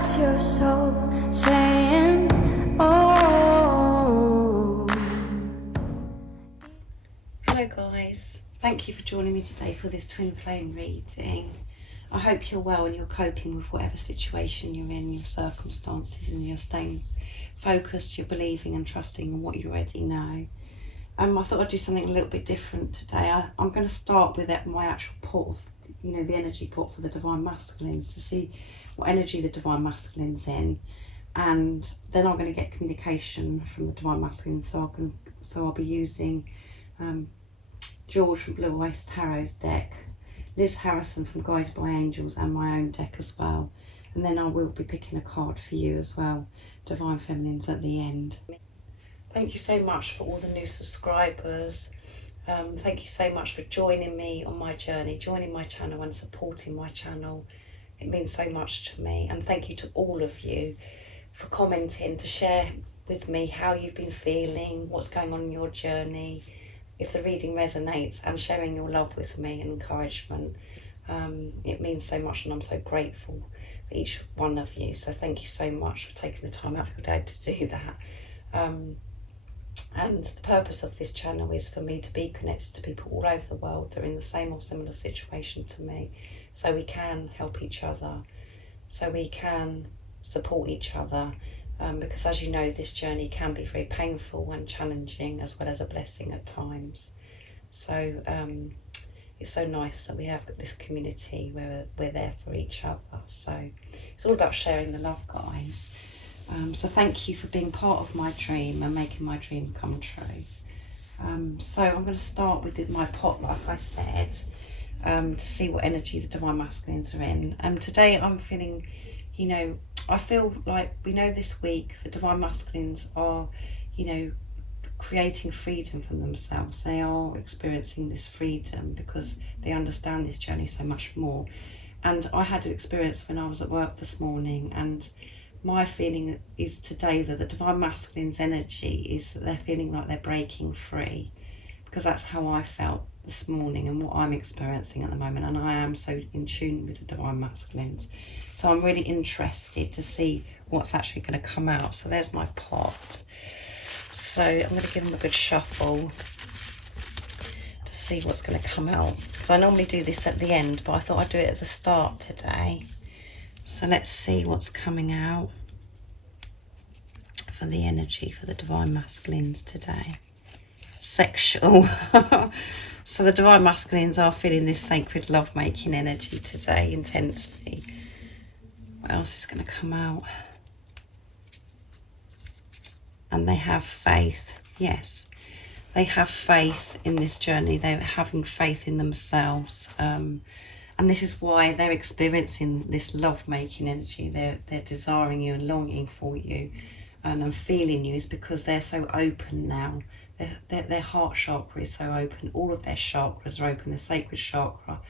That's your soul saying, oh. Hello guys, thank you for joining me today for this twin flame reading. I hope you're well and you're coping with whatever situation you're in, your circumstances, and you're staying focused, you're believing and trusting in what you already know. I thought I'd do something a little bit different today. I'm going to start with my actual pot, the energy pot for the Divine Masculines, to see what energy the Divine Masculine's in, and then I'm going to get communication from the Divine Masculine. So I'll be using George from Blue Ice Tarot's deck, Liz Harrison from Guided by Angels, and my own deck as well. And then I will be picking a card for you as well, Divine Feminines, at the end. Thank you so much for all the new subscribers. Thank you so much for joining me on my journey, joining my channel and supporting my channel. It means so much to me. And thank you to all of you for commenting, to share with me how you've been feeling, what's going on in your journey, if the reading resonates, and sharing your love with me and encouragement. It means so much, and I'm so grateful for each one of you. So thank you so much for taking the time out of your day to do that. And the purpose of this channel is for me to be connected to people all over the world that are in the same or similar situation to me, so we can help each other, so we can support each other, because as you know, this journey can be very painful and challenging, as well as a blessing at times. So it's so nice that we have this community where we're there for each other. So it's all about sharing the love, guys. So thank you for being part of my dream and making my dream come true. So I'm going to start with my pot, like I said, to see what energy the Divine Masculines are in. Today I'm feeling, I feel like we know this week the Divine Masculines are, creating freedom for themselves. They are experiencing this freedom because they understand this journey so much more. And I had an experience when I was at work this morning, and my feeling is today that the Divine Masculine's energy is that they're feeling like they're breaking free, because that's how I felt this morning and what I'm experiencing at the moment. And I am so in tune with the Divine Masculines. So I'm really interested to see what's actually going to come out. So there's my pot. So I'm going to give them a good shuffle to see what's going to come out. So I normally do this at the end, but I thought I'd do it at the start today. So let's see what's coming out for the energy for the Divine Masculines today. Sexual. So the Divine Masculines are feeling this sacred love-making energy today intensely. What else is going to come out? And they have faith. Yes, they have faith in this journey. They're having faith in themselves. And this is why they're experiencing this love-making energy. They're desiring you and longing for you and feeling you, is because they're so open now. Their heart chakra is so open. All of their chakras are open, their sacred chakra.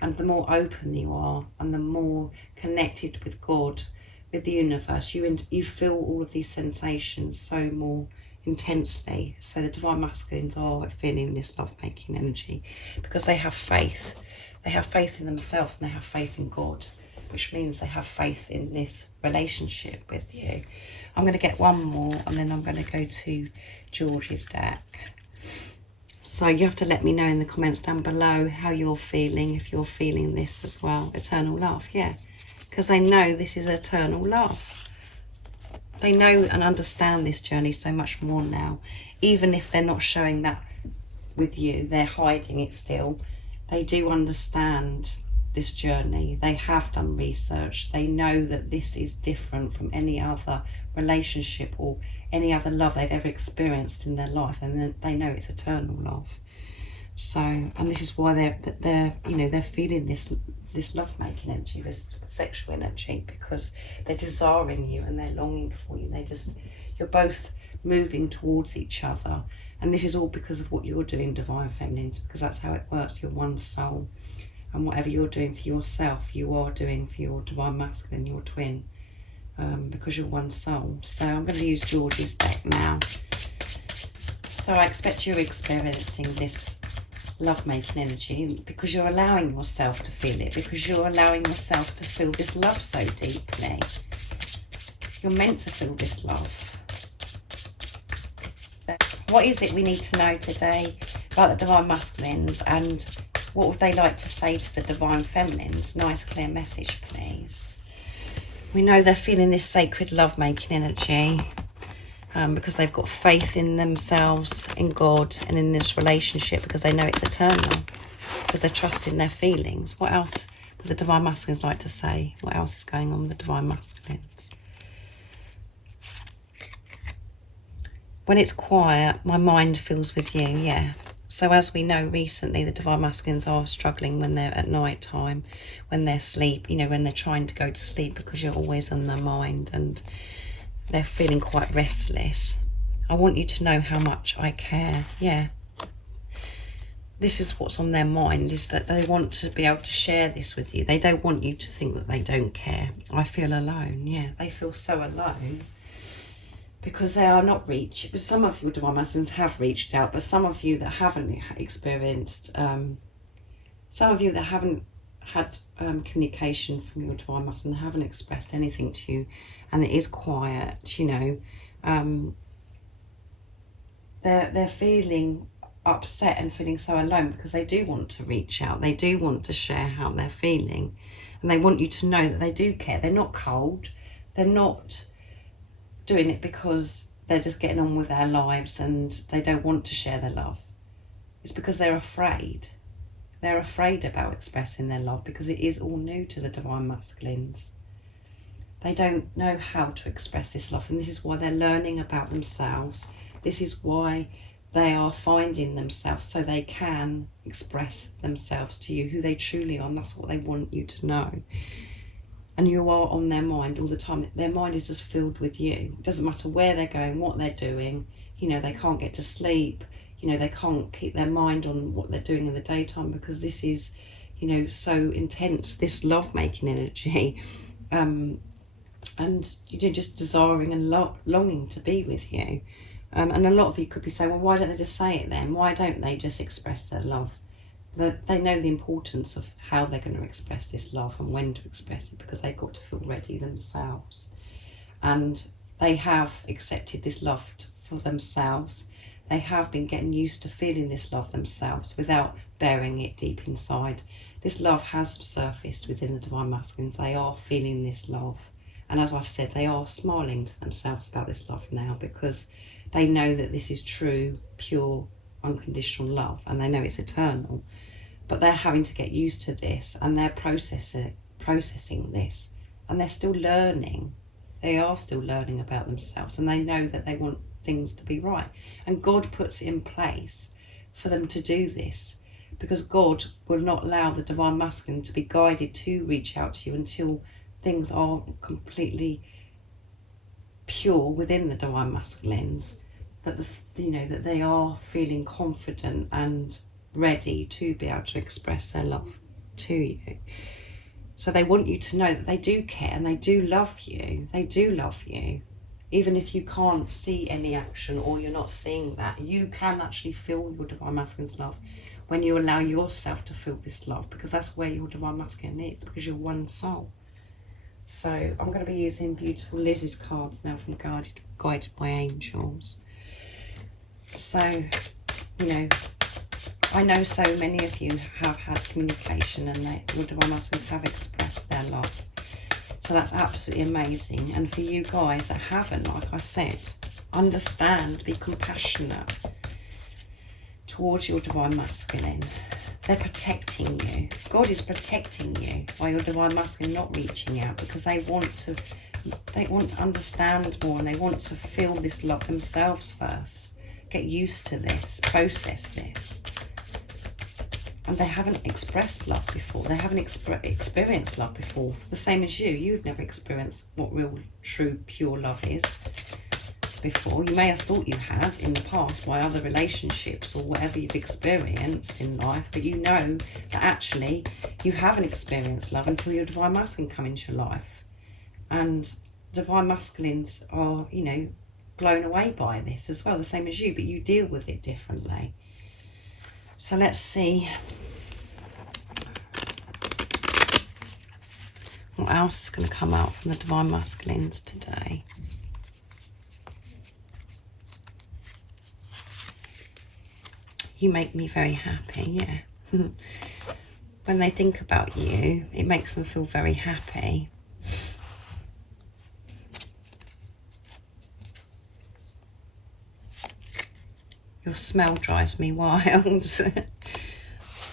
And the more open you are and the more connected with God, with the universe, you feel all of these sensations so more intensely. So the Divine Masculines are feeling this love-making energy because they have faith. They have faith in themselves and they have faith in God, which means they have faith in this relationship with you. I'm going to get one more and then I'm going to go to George's deck. So you have to let me know in the comments down below how you're feeling, if you're feeling this as well. Eternal love, yeah. Because they know this is eternal love. They know and understand this journey so much more now. Even if they're not showing that with you, they're hiding it still. They do understand this journey. They have done research. They know that this is different from any other relationship or any other love they've ever experienced in their life, and they know it's eternal love. So, and this is why they're feeling this love-making energy, this sexual energy, because they're desiring you and they're longing for you. You're both moving towards each other. And this is all because of what you're doing, Divine Feminines, because that's how it works. You're one soul. And whatever you're doing for yourself, you are doing for your Divine Masculine, your twin, because you're one soul. So I'm going to use George's deck now. So I expect you're experiencing this love-making energy because you're allowing yourself to feel it, because you're allowing yourself to feel this love so deeply. You're meant to feel this love. What is it we need to know today about the Divine Masculines, and what would they like to say to the Divine Feminines? Nice clear message, please. We know they're feeling this sacred love-making energy because they've got faith in themselves, in God, and in this relationship, because they know it's eternal, because they're trusting their feelings. What else would the Divine Masculines like to say? What else is going on with the Divine Masculines? When it's quiet, my mind fills with you, yeah. So as we know recently, the Divine Masculines are struggling when they're at night time, when they're asleep, you know, when they're trying to go to sleep, because you're always on their mind and they're feeling quite restless. I want you to know how much I care, yeah. This is what's on their mind, is that they want to be able to share this with you. They don't want you to think that they don't care. I feel alone, yeah. They feel so alone, because they are not reached. But some of your Divine Masculines have reached out, but some of you that haven't experienced, some of you that haven't had communication from your Divine Masculine, haven't expressed anything to you, and it is quiet, you know, they're feeling upset and feeling so alone, because they do want to reach out. They do want to share how they're feeling, and they want you to know that they do care. They're not cold. They're not doing it because they're just getting on with their lives and they don't want to share their love. It's because they're afraid. They're afraid about expressing their love, because it is all new to the Divine Masculines. They don't know how to express this love, and this is why they're learning about themselves. This is why they are finding themselves, so they can express themselves to you, who they truly are, and that's what they want you to know. And you are on their mind all the time. Their mind is just filled with you. It doesn't matter where they're going, what they're doing. You know, they can't get to sleep. You know, they can't keep their mind on what they're doing in the daytime, because this is, you know, so intense, this love-making energy. And you're just desiring and longing to be with you. And a lot of you could be saying, well, why don't they just say it then? Why don't they just express their love? They know the importance of how they're going to express this love and when to express it, because they've got to feel ready themselves. And they have accepted this love for themselves. They have been getting used to feeling this love themselves without bearing it deep inside. This love has surfaced within the Divine Masculines. They are feeling this love. And as I've said, they are smiling to themselves about this love now, because they know that this is true, pure, unconditional love, and they know it's eternal. But they're having to get used to this, and they're processing this, and they're still learning. They are still learning about themselves, and they know that they want things to be right. And God puts it in place for them to do this, because God will not allow the Divine Masculine to be guided to reach out to you until things are completely pure within the Divine Masculines, that that they are feeling confident and ready to be able to express their love to you. So they want you to know that they do care and they do love you. They do love you. Even if you can't see any action, or you're not seeing that, you can actually feel your Divine Masculine's love when you allow yourself to feel this love, because that's where your Divine Masculine is, because you're one soul. So I'm going to be using beautiful Liz's cards now from Guided by Angels. So, I know so many of you have had communication, and your Divine Masculines have expressed their love. So that's absolutely amazing. And for you guys that haven't, like I said, understand, be compassionate towards your Divine Masculine. They're protecting you. God is protecting you by your Divine Masculine not reaching out, because they want to understand more, and they want to feel this love themselves first. Get used to this, process this. And they haven't expressed love before. They haven't experienced love before. The same as you. You've never experienced what real, true, pure love is before. You may have thought you had in the past by other relationships or whatever you've experienced in life, but you know that actually you haven't experienced love until your Divine Masculine come into your life. And Divine Masculines are, blown away by this as well, the same as you, but you deal with it differently. So let's see What else is going to come out from the Divine Masculines today? You make me very happy, yeah. When they think about you, it makes them feel very happy. Your smell drives me wild. So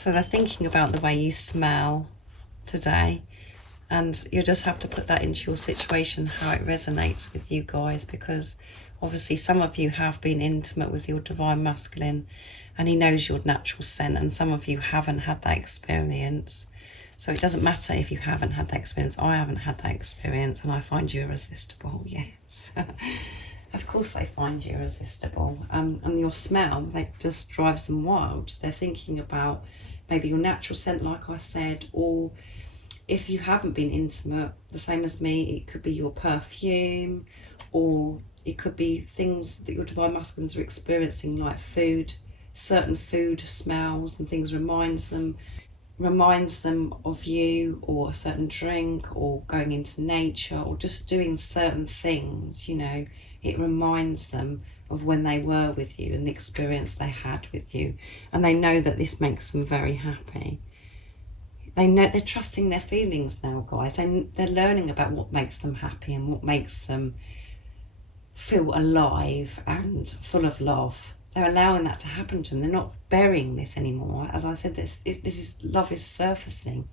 they're thinking about the way you smell today, and you just have to put that into your situation, how it resonates with you guys, because obviously some of you have been intimate with your Divine Masculine and he knows your natural scent, and some of you haven't had that experience. So it doesn't matter if you haven't had that experience. I haven't had that experience and I find you irresistible, yes. Of course I find you irresistible. And your smell, that just drives them wild. They're thinking about maybe your natural scent, like I said, or if you haven't been intimate, the same as me, it could be your perfume, or it could be things that your Divine Masculines are experiencing, like food. Certain food smells and things reminds them of you, or a certain drink, or going into nature, or just doing certain things, you know. It reminds them of when they were with you and the experience they had with you, and they know that this makes them very happy. They know, they're trusting their feelings now, guys. They're learning about what makes them happy and what makes them feel alive and full of love. They're allowing that to happen to them. They're not burying this anymore. As I said, this is love is surfacing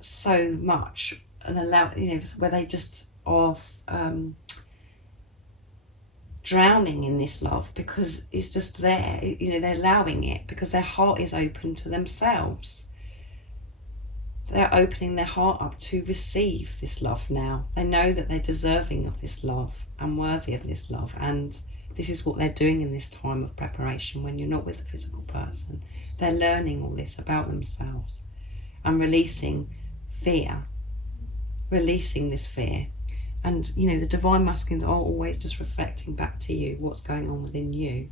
so much, and allow, you know, where they just are drowning in this love because it's just there. You know, they're allowing it because their heart is open to themselves. They're opening their heart up to receive this love now. They know that they're deserving of this love and worthy of this love, and this is what they're doing in this time of preparation when you're not with a physical person. They're learning all this about themselves and releasing fear, releasing this fear. And, you know, the Divine Masculines are always just reflecting back to you what's going on within you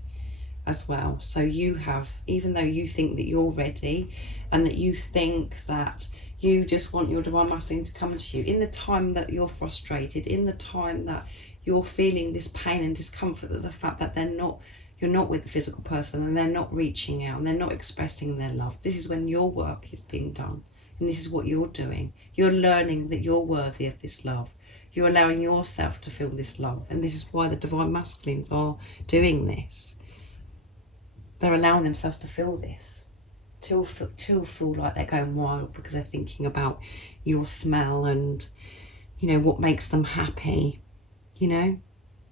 as well. So you have, even though you think that you're ready and that you think that you just want your Divine Masculine to come to you, in the time that you're frustrated, in the time that you're feeling this pain and discomfort, that the fact that you're not with the physical person and they're not reaching out and they're not expressing their love, this is when your work is being done, and this is what you're doing. You're learning that you're worthy of this love. You're allowing yourself to feel this love, and this is why the Divine Masculines are doing this. They're allowing themselves to feel this, till feel like they're going wild because they're thinking about your smell and, you know, what makes them happy. You know,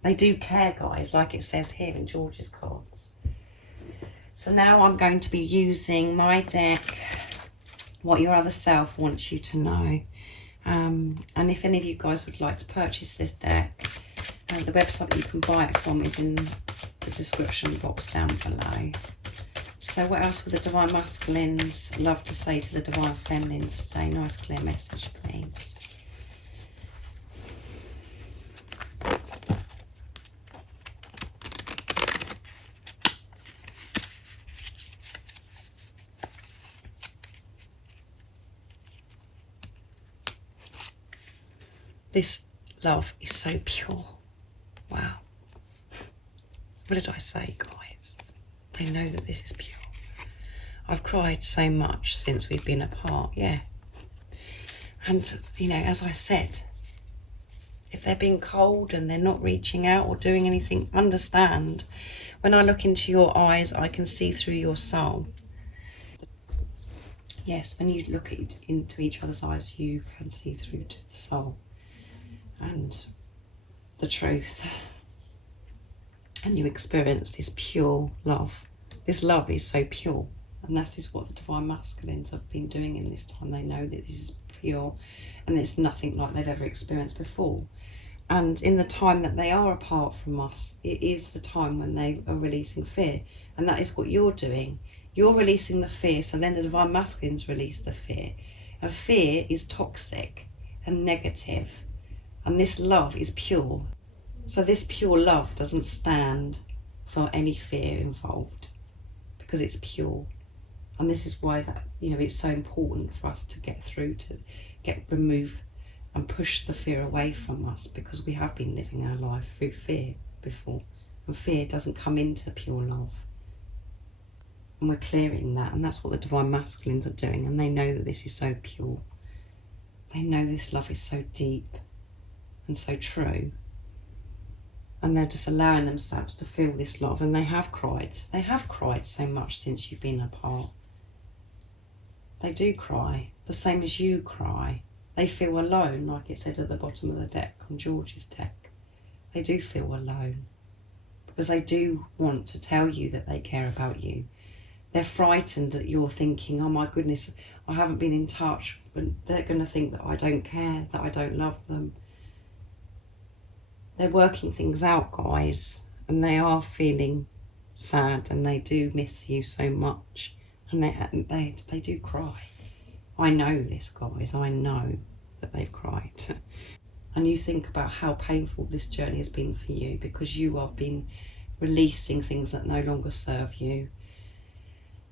they do care, guys, like it says here in George's cards. So now I'm going to be using my deck, What Your Other Self Wants You to Know. And if any of you guys would like to purchase this deck, the website you can buy it from is in the description box down below. So what else would the Divine Masculines love to say to the Divine Feminines today? Nice clear message, please. This love is so pure. Wow. What did I say, guys? They know that this is pure. I've cried so much since we've been apart, yeah. And, you know, as I said, if they're being cold and they're not reaching out or doing anything, understand. When I look into your eyes, I can see through your soul. Yes, when you look into each other's eyes, you can see through to the soul and the truth, and you experience this pure love. This love is so pure, and that is what the Divine Masculines have been doing in this time. They know that this is pure and it's nothing like they've ever experienced before. And in the time that they are apart from us, it is the time when they are releasing fear, and that is what you're doing. You're releasing the fear, so then the Divine Masculines release the fear. And fear is toxic and negative, and this love is pure. So this pure love doesn't stand for any fear involved because it's pure. And this is why that, you know, it's so important for us to get through, to remove and push the fear away from us, because we have been living our life through fear before, and fear doesn't come into pure love. And we're clearing that, and that's what the Divine Masculines are doing, and they know that this is so pure. They know this love is so deep and so true, and they're just allowing themselves to feel this love. And they have cried so much since you've been apart. They do cry, the same as you cry. They feel alone, like it said at the bottom of the deck on George's deck. They do feel alone, because they do want to tell you that they care about you. They're frightened that you're thinking, oh my goodness, I haven't been in touch, but they're going to think that I don't care, that I don't love them. They're working things out, guys, and they are feeling sad, and they do miss you so much, and they do cry. I know this, guys. I know that they've cried. And you think about how painful this journey has been for you, because you have been releasing things that no longer serve you,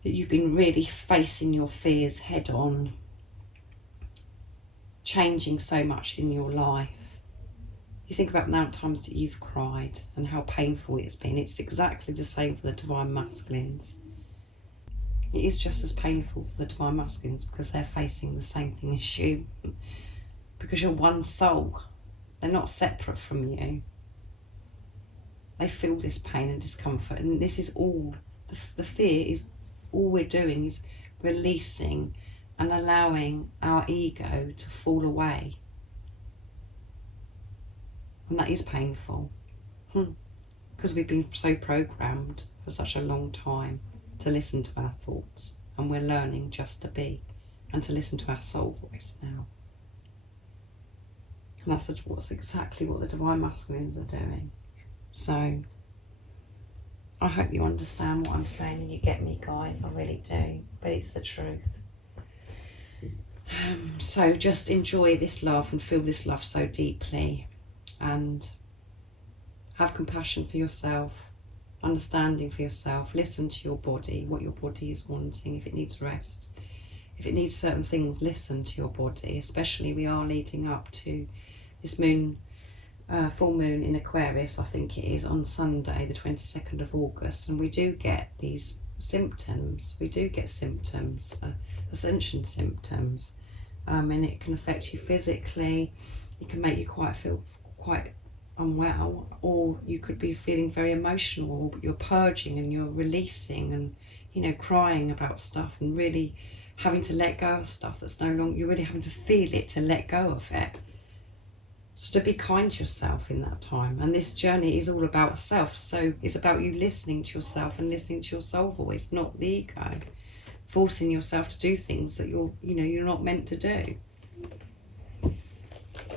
that you've been really facing your fears head on, changing so much in your life. You think about the amount of times that you've cried and how painful it's been. It's exactly the same for the Divine Masculines. It is just as painful for the Divine Masculines, because they're facing the same thing as you. Because you're one soul. They're not separate from you. They feel this pain and discomfort. And this is all, the fear is, all we're doing is releasing and allowing our ego to fall away. And that is painful. Because we've been so programmed for such a long time to listen to our thoughts, and we're learning just to be, and to listen to our soul voice now. And that's exactly what the Divine Masculines are doing. So I hope you understand what I'm saying and you get me, guys. I really do, but it's the truth. So just enjoy this love and feel this love so deeply, and have compassion for yourself, understanding for yourself. Listen to your body, what your body is wanting. If it needs rest, if it needs certain things, listen to your body. Especially, we are leading up to this moon, full moon in Aquarius, I think it is, on Sunday the 22nd of August, and we do get these symptoms. We do get symptoms, ascension symptoms, and it can affect you physically. It can make you feel quite unwell, or you could be feeling very emotional. You're purging and you're releasing, and crying about stuff, and really having to let go of stuff that's no longer, you're really having to feel it to let go of it. So to be kind to yourself in that time. And this journey is all about self, so it's about you listening to yourself and listening to your soul voice, not the ego, forcing yourself to do things that you're not meant to do.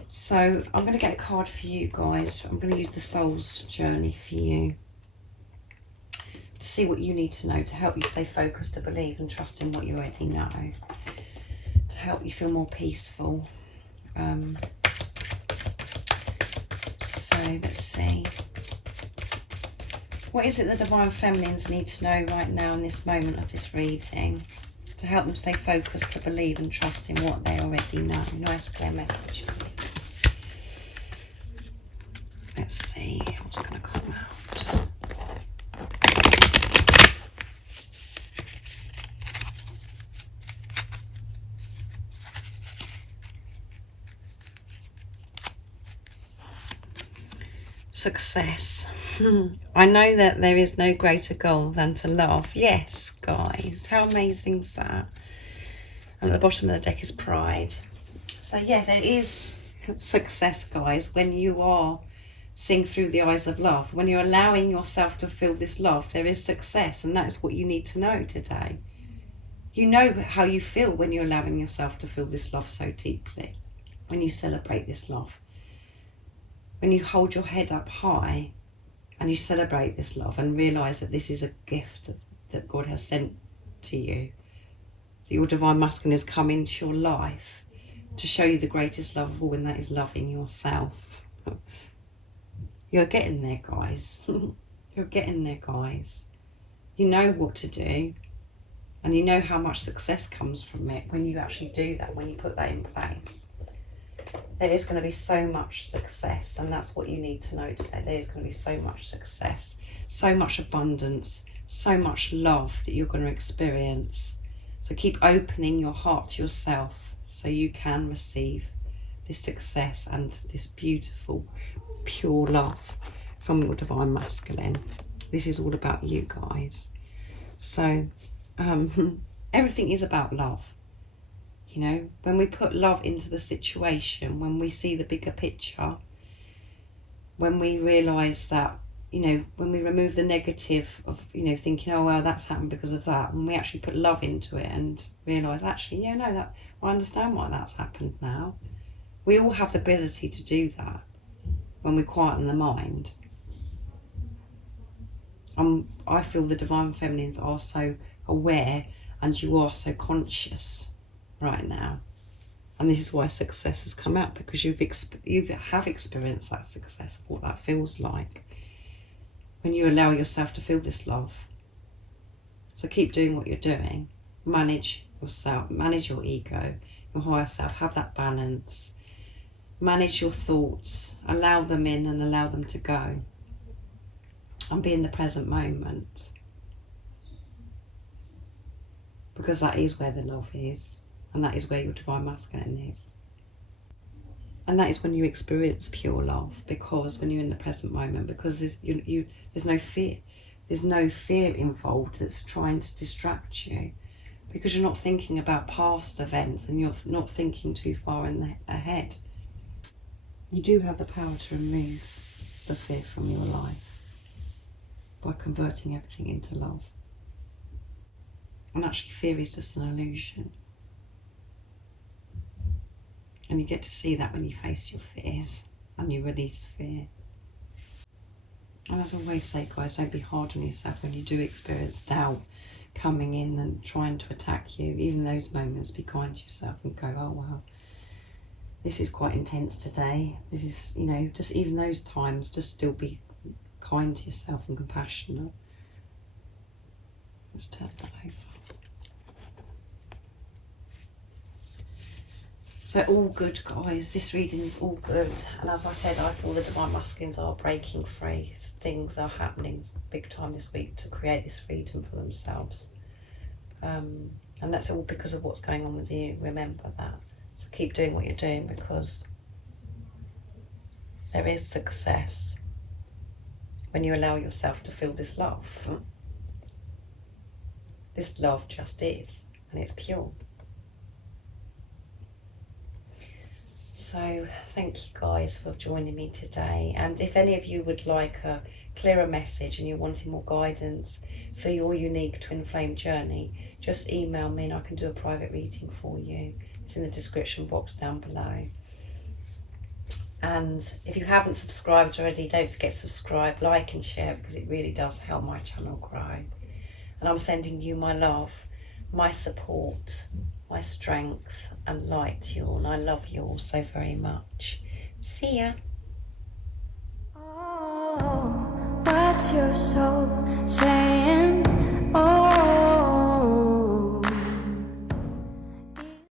So I'm going to get a card for you guys. I'm going to use the Soul's Journey for you, to see what you need to know to help you stay focused, to believe and trust in what you already know, to help you feel more peaceful. So let's see. What is it the Divine Feminines need to know right now in this moment of this reading to help them stay focused, to believe and trust in what they already know? Nice clear message, please. Let's see what's going to come out. Success. I know that there is no greater goal than to love. Yes, guys, how amazing is that? And at the bottom of the deck is pride. So yeah, there is success, guys, when you are seeing through the eyes of love. When you're allowing yourself to feel this love, there is success, and that is what you need to know today. You know how you feel when you're allowing yourself to feel this love so deeply, when you celebrate this love. When you hold your head up high and you celebrate this love and realise that this is a gift that God has sent to you, that your Divine Masculine has come into your life to show you the greatest love of all, and that is loving yourself. You're getting there, guys. You're getting there, guys. You know what to do, and you know how much success comes from it when you actually do that, when you put that in place. there is going to be so much success, and that's what you need to know today. There is going to be so much success, so much abundance, so much love that you're going to experience. So keep opening your heart to yourself so you can receive this success and this beautiful, pure love from your divine masculine. This is all about you guys. So everything is about love. You know, when we put love into the situation, when we see the bigger picture, when we realise that, you know, when we remove the negative of, you know, thinking, oh, well, that's happened because of that, when we actually put love into it and realise, actually, yeah, no, that I understand why that's happened now. We all have the ability to do that when we quieten the mind. I feel the divine feminines are so aware and you are so conscious right now, and this is why success has come out, because you have experienced that success of what that feels like when you allow yourself to feel this love. So keep doing what you're doing. Manage yourself, manage your ego, your higher self, have that balance, manage your thoughts, allow them in and allow them to go, and be in the present moment, because that is where the love is. And that is where your divine masculine is. And that is when you experience pure love, because when you're in the present moment, because there's no fear. There's no fear involved that's trying to distract you, because you're not thinking about past events and you're not thinking too far ahead. You do have the power to remove the fear from your life by converting everything into love. And actually, fear is just an illusion. And you get to see that when you face your fears and you release fear. And as I always say, guys, don't be hard on yourself when you do experience doubt coming in and trying to attack you. Even those moments, be kind to yourself and go, oh, wow, this is quite intense today. This is, you know, just even those times, just still be kind to yourself and compassionate. Let's turn that over. So all good, guys. This reading is all good. And as I said, I feel the divine masculines are breaking free. Things are happening big time this week to create this freedom for themselves. And that's all because of what's going on with you. Remember that. So keep doing what you're doing, because there is success when you allow yourself to feel this love. This love just is, and it's pure. So thank you guys for joining me today, and if any of you would like a clearer message and you're wanting more guidance for your unique twin flame journey, just email me and I can do a private reading for you. It's in the description box down below. And if you haven't subscribed already, don't forget to subscribe, like and share, because it really does help my channel grow. And I'm sending you my love, my support, my strength and light to you all, and I love you all so very much. See ya. Oh, what's your soul saying?